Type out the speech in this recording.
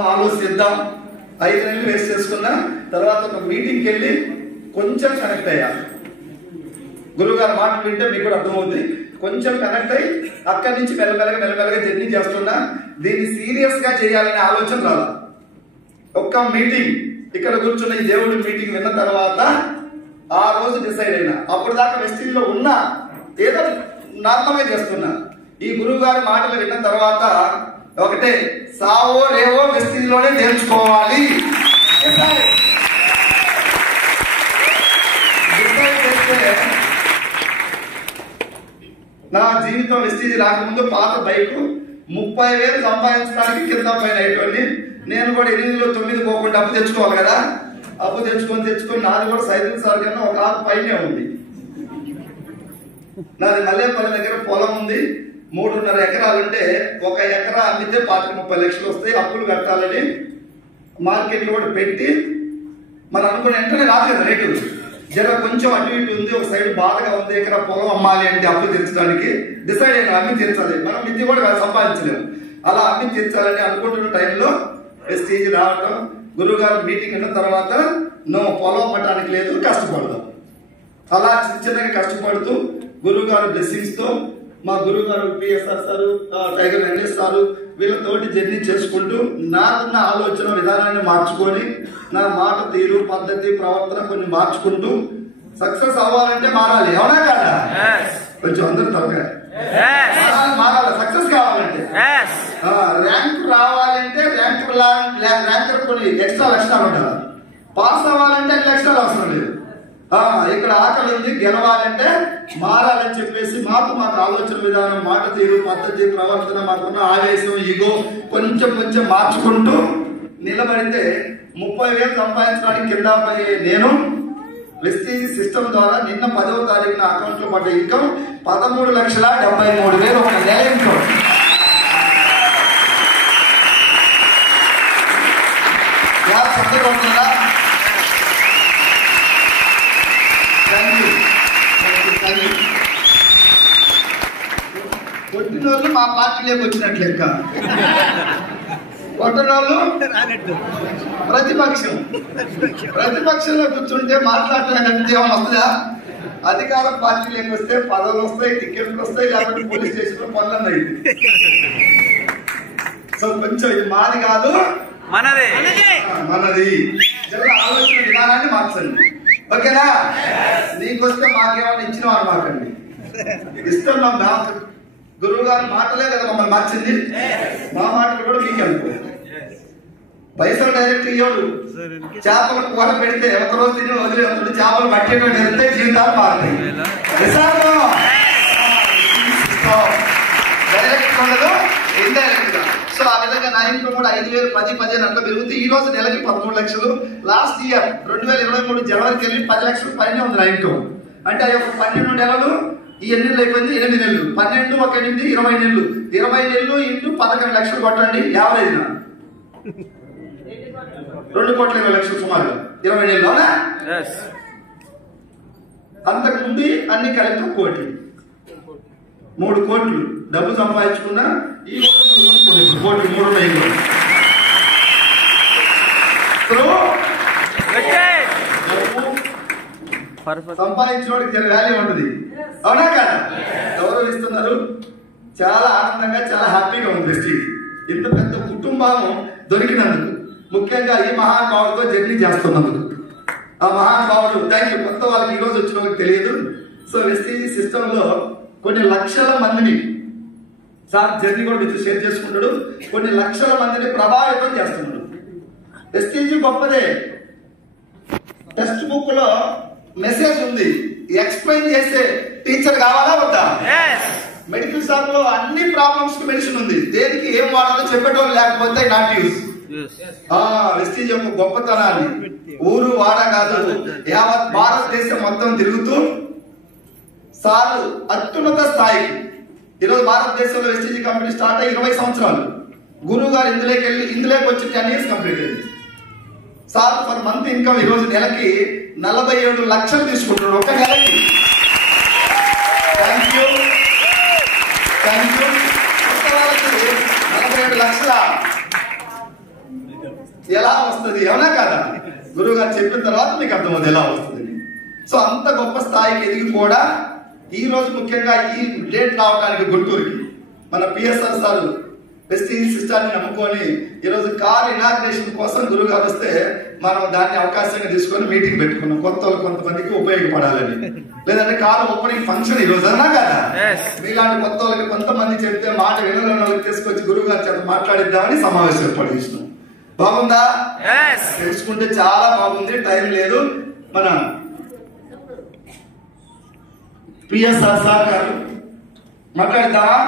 ఆలోచిద్దాం. 5 నెలలు వేస్ట్ చేసుకున్నా తర్వాత ఒక మీటింగ్కి వెళ్ళి కొంచెం కనెక్ట్ అయ్యా. గురువుగారు మాటలు వింటే మీకు కూడా అర్థమవుతుంది. కొంచెం కనెక్ట్ అయ్యి అక్కడి నుంచి మెల్లమెల్లగా జర్నీ చేస్తున్నా. దీన్ని సీరియస్ గా చేయాలనే ఆలోచన రాదు. ఒక్క మీటింగ్ ఇక్కడ కూర్చున్న ఈ దేవుడి మీటింగ్ విన్న తర్వాత ఆ రోజు డిసైడ్ అయినా. అప్పుడు దాకా వెస్టింగ్ లో ఉన్నా, ఏదో నార్మల్ గా చేస్తున్నా. ఈ గురువు గారి మాటలు విన్న తర్వాత ఒకటే, సావో రేవో వెస్టింగ్ లోనే నేర్చుకోవాలి. నా జీవితం వెస్టింగ్ రాకముందు పాత బైక్ 30,000 సంపాదించడానికి కింద పైన అయ్యేటోని. నేను కూడా 8లో 9 పోకుండా అప్పు తెచ్చుకోవాలి కదా. అప్పు తెచ్చుకొని నాది కూడా సైకిల్ సార్ కన్నా ఒక ఆకు పైనే ఉంది. నాది మల్లేపల్లి దగ్గర పొలం ఉంది. 3.5 ఎకరాలుంటే 1 ఎకరా అమ్మితే 30 లక్షలు వస్తాయి. అప్పులు కట్టాలని మార్కెట్ లో కూడా పెట్టి మనం అనుకున్న వెంటనే రాదు కదా రేటు. జర కొంచెం అటు ఇటు ఉంది, ఒక సైడ్ బాధగా ఉంది. ఎకరా పొలం అమ్మాలి అంటే అప్పు తీర్చడానికి డిసైడ్ అయినా అమ్మి తీర్చాలి. మనం మిద్ది కూడా సంపాదించలేము. అలా అమ్మి తీర్చాలని అనుకుంటున్న టైంలో స్టేజ్ రావటం, గురువు గారు మీటింగ్ అయిన తర్వాత నువ్వు పొలం పట్టడానికి లేదు, కష్టపడదాం. అలా చిన్నగా కష్టపడుతూ గురువు గారు బ్లెస్సింగ్స్ తో మా గురువు గారు PSR sir, tiger Venkatesh sir వీళ్ళతోటి జర్నీ చేసుకుంటూ నాకున్న ఆలోచన విధానాన్ని మార్చుకొని నా మాట తీరు పద్ధతి ప్రవర్తన కొన్ని మార్చుకుంటూ సక్సెస్ అవ్వాలంటే మారాలి. అవునా కదా? కొంచెం అందరూ తప్పగా మారాలి. సక్సెస్ కావాలంటే, ర్యాంక్ రావాలంటే ర్యాంకర్ కొన్ని ఎక్స్ట్రా లక్షణాలు ఉండాలి. పాస్ అవ్వాలంటే 2 లక్షలు అవసరం లేదు. ఇక్కడ ఆకలి ఉంది, గెలవాలంటే మారాలని చెప్పేసి మాకు ఆలోచన విధానం, మాట తీరు పద్ధతి ప్రవర్తన, మాకున్న ఆవేశం, ఈగో కొంచెం మార్చుకుంటూ నిలబడితే 30,000 సంపాదించడానికి కింద నేను వెస్టీజ్ సిస్టమ్ ద్వారా నిన్న 10వ తారీఖున అకౌంట్ లో పడ్డ ఇన్కమ్ 13,73,000 ఒక నెల ఇన్కమ్. సంతోషంగా కొట్టినోళ్ళు మా పార్టీలోకి వచ్చినట్లు లెక్క, కొట్టనోళ్ళు ప్రతిపక్షంలో కూర్చుంటే మాట్లాడటానికి ఏమైనా వస్తుందా? అధికార పార్టీలోకి వస్తే పదవులు వస్తాయి, టికెట్లు వస్తాయి, లేకపోతే పోలీస్ స్టేషన్ లో పనులు అయింది. సో కొంచెం ఇది మాది కాదు, మనది. ఆలోచన విధానాన్ని మార్చండి. ఓకేనా? నీకొస్తే మాకేమైనా ఇచ్చిన వాళ్ళు మాకండి ఇస్తున్నాం. నాకు గురువు గారి మాటలే కదా మమ్మల్ని మార్చింది. మా మాటలు కూడా మీకు అనుకో. పైసలు డైరెక్ట్ ఇవ్వడు. చేపలు కూర పెడితే ఒకరోజు తిని వదిలేస్తుంది. చేపలు పట్టేటువంటి వెళ్తే జీవితాలు మారుతాయి. డైరెక్ట్ ఉండదు, ఇండైరెక్ట్ గా. సో ఆ విధంగా నా ఇన్కమ్ కూడా 5,000 10,000 అట్లా పెరుగుతుంది. ఈ రోజు నెలకి 13 లక్షలు. లాస్ట్ ఇయర్ 2023 జనవరికి వెళ్ళి 10 లక్షలు పైన ఉంది నా ఇన్కమ్. అంటే ఆ యొక్క 12 నెలలు ఈ 8 నెలలు అయిపోయింది. 8 నెలలు 12 ఒక 8 20 నెలలు. 20 నెలలు ఇంటూ 11 లక్షలు కొట్టండి. యావరేజ్ 2,20,00,000 సుమారుగా 20 నెలలు. అవునా? అంతకుముందు అన్ని కలిపి 1 కోటి, 3 కోట్లు డబ్బు సంపాదించుకున్నా. ఈ రోజు 3 కోట్లు 3 నెలలు సంపాదించడానికి వాల్యూ ఉంటుంది. అవునా కదా? ఎవరు ఇస్తున్నారు? చాలా ఆనందంగా, చాలా హ్యాపీగా ఉంది. ఇంత పెద్ద కుటుంబం దొరికినందుకు, ముఖ్యంగా ఈ మహానుభావుడితో జర్నీ చేస్తున్నందుకు ఆ మహానుభావుడు థ్యాంక్ యూ. కొత్త వాళ్ళకి ఈ రోజు వచ్చిన వాళ్ళకి తెలియదు. సో వెస్టీజ్ సిస్టమ్ లో కొన్ని లక్షల మందిని సార్ జర్నీ కూడా మీతో షేర్ చేసుకుంటాడు. కొన్ని లక్షల మందిని ప్రభావితం చేస్తున్నాడు. వెస్టీజ్ గొప్పదే. టెక్స్ట్ బుక్ లో మెసేజ్ ఉంది, ఎక్స్ప్లెయిన్ చేసే టీచర్ కావాలా వద్దా? మెడికల్ షాప్ లో అన్ని ప్రాబ్లమ్స్ కి మెడిసిన్ ఉంది. దేనికి ఏం వాడాలో చెప్పేటోళ్ళు లేకపోతే నాట్ యూస్. వెస్టీజ్ యొక్క గొప్పతనాన్ని ఊరు వాడ కాదు, యావత్ భారతదేశం మొత్తం తిరుగుతూ సార్లు అత్యున్నత స్థాయికి. ఈరోజు భారతదేశంలో వెస్టీజ్ కంపెనీ స్టార్ట్ అయ్యి 20 సంవత్సరాలు. గురువు గారు ఇందులోకి వచ్చి 10 years కంప్లీట్ అయింది. సార్ పర్ మంత్ ఇన్కమ్ ఈరోజు నెలకి 47 లక్షలు తీసుకుంటున్నాడు ఒక నెలకి. Thank you. 47 లక్షల ఎలా వస్తుంది, అవునా కదా? గురువు గారు చెప్పిన తర్వాత మీకు అర్థమవుతుంది ఎలా వస్తుంది. సో అంత గొప్ప స్థాయికి ఎదిగి కూడా ఈ రోజు ముఖ్యంగా ఈ డేట్ రావడానికి గుంటూరుకి మన పిఎస్ఆర్ సార్ వెస్టింగ్ సిస్టాన్ని నమ్ముకొని ఈరోజు కార్ ఇనాగ్రేషన్ కోసం గురువు గారు వస్తే మనం దాన్ని అవకాశంగా తీసుకొని మీటింగ్ పెట్టుకున్నాం, కొంతమందికి ఉపయోగపడాలని. లేదంటే కారు ఓపెనింగ్ ఫంక్షన్ ఈ రోజు అన్నా కదా, మీలాంటి కొత్త వాళ్ళకి కొంతమంది చెప్తే మాట వినలేని వాళ్ళకి తీసుకొచ్చి గురువు గారు చేత మాట్లాడిద్దామని సమావేశం ఏర్పాటు చేసినాం. బాగుందా? తెలుసుకుంటే చాలా బాగుంది, టైం లేదు. మన పిఎస్ఆర్ సార్ గారు మాట్లాడిద్దామా?